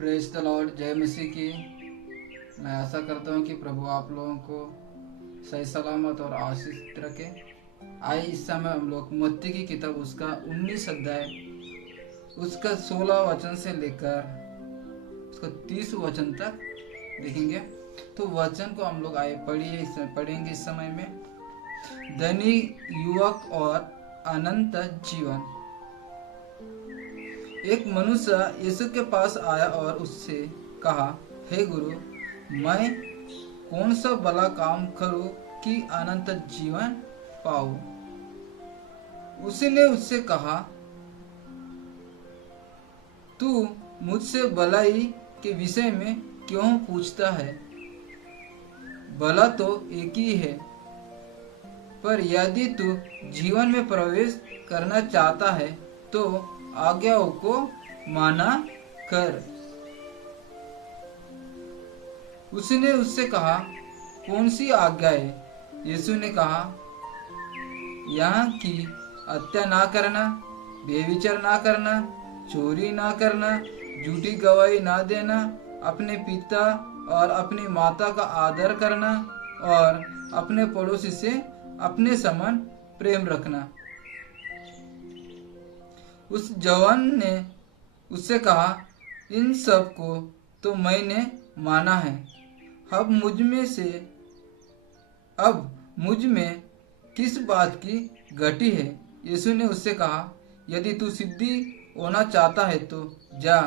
Praise the Lord. जय मसीह की। मैं आशा करता हूँ कि प्रभु आप लोगों को सही सलामत और आशीष रखे। आइए इस समय हम लोग मत्ती की किताब उसका 19 अध्याय उसका 16 वचन से लेकर उसका 30 वचन तक देखेंगे। तो वचन को हम लोग आइए पढ़ेंगे इस समय में। धनी युवक और अनंत जीवन। एक मनुष्य यीशु के पास आया और उससे कहा, हे गुरु, मैं कौन सा भला काम करूं कि अनंत जीवन पाऊं? उसने उससे कहा, तू मुझसे भलाई के विषय में क्यों पूछता है? भला तो एक ही है, पर यदि तू जीवन में प्रवेश करना चाहता है तो आज्ञाओं को माना कर। उसने उससे कहा, कौन सी आज्ञा है? यीशु ने कहा, यहाँ की हत्या ना करना, बेविचार ना करना, चोरी ना करना, झूठी गवाही ना देना, अपने पिता और अपनी माता का आदर करना और अपने पड़ोसी से अपने समान प्रेम रखना। उस जवान ने उससे कहा, इन सब को तो मैंने माना है। अब मुझ में किस बात की घटी है? यीशु ने उससे कहा, यदि तू सिद्धि होना चाहता है तो जा,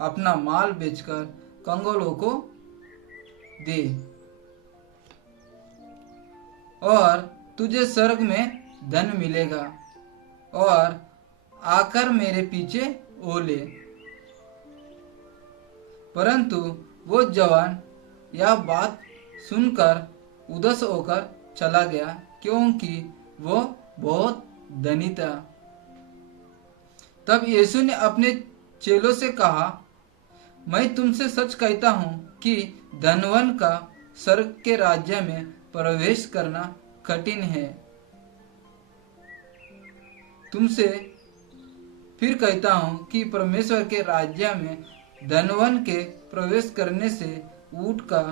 अपना माल बेचकर कंगालों को दे और तुझे स्वर्ग में धन मिलेगा, और आकर मेरे पीछे ओ ले। परंतु वो जवान यह बात सुनकर उदास होकर चला गया, क्योंकि वो बहुत धनी था। तब यीशु ने अपने चेलों से कहा, मैं तुमसे सच कहता हूँ कि धनवान का स्वर्ग के राज्य में प्रवेश करना कठिन है। तुमसे फिर कहता हूँ कि परमेश्वर के राज्य में धनवान के प्रवेश करने से ऊँट का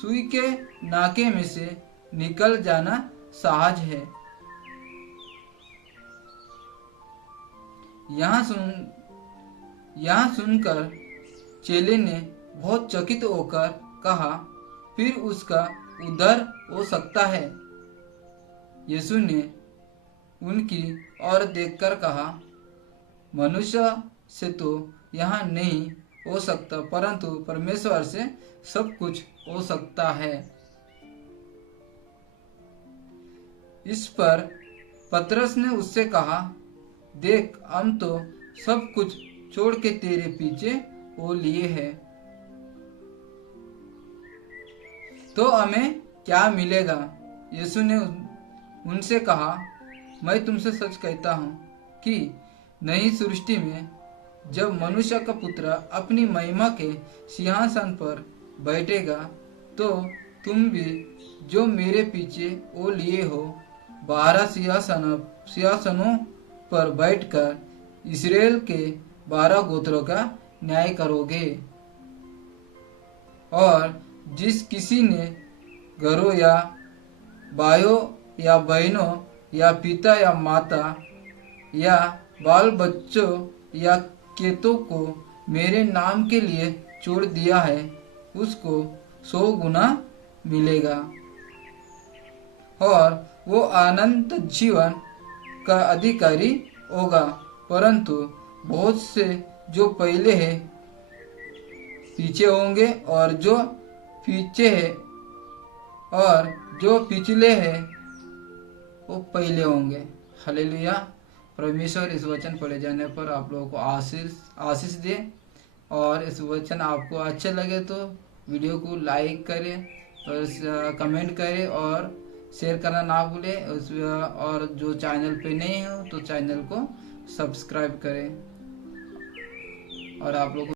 सुई के नाके में से निकल जाना सहज है। यहाँ सुनकर चेले ने बहुत चकित होकर कहा, फिर उसका उद्धार हो सकता है? यीशु ने उनकी ओर देखकर कहा, मनुष्य से तो यहाँ नहीं हो सकता, परंतु परमेश्वर से सब कुछ हो सकता है। इस पर पतरस ने उससे कहा, देख, हम तो सब कुछ छोड़ के तेरे पीछे हो लिए हैं, तो हमें क्या मिलेगा? यीशु ने उनसे कहा, मैं तुमसे सच कहता हूँ कि नई सृष्टि में जब मनुष्य का पुत्र अपनी महिमा के सिंहासन पर बैठेगा, तो तुम भी जो मेरे पीछे ओ लिए हो 12 सिंहासनों पर बैठकर इस्राएल के 12 गोत्रों का न्याय करोगे। और जिस किसी ने घरों या भाइयों या बहनों या पिता या माता या बाल बच्चों या खेतों को मेरे नाम के लिए छोड़ दिया है, उसको 100 गुना मिलेगा, और वो अनंत जीवन का अधिकारी होगा। परंतु बहुत से जो पहले है पीछे होंगे, और जो पीछे है और जो पिछले है वो पहले होंगे। हालेलुया। परमेश्वर इस वचन पढ़े जाने पर आप लोगों को आशीष दे, और इस वचन आपको अच्छे लगे तो वीडियो को लाइक करें और कमेंट करें और शेयर करना ना भूलें। और जो चैनल पे नहीं हो तो चैनल को सब्सक्राइब करें। और आप लोग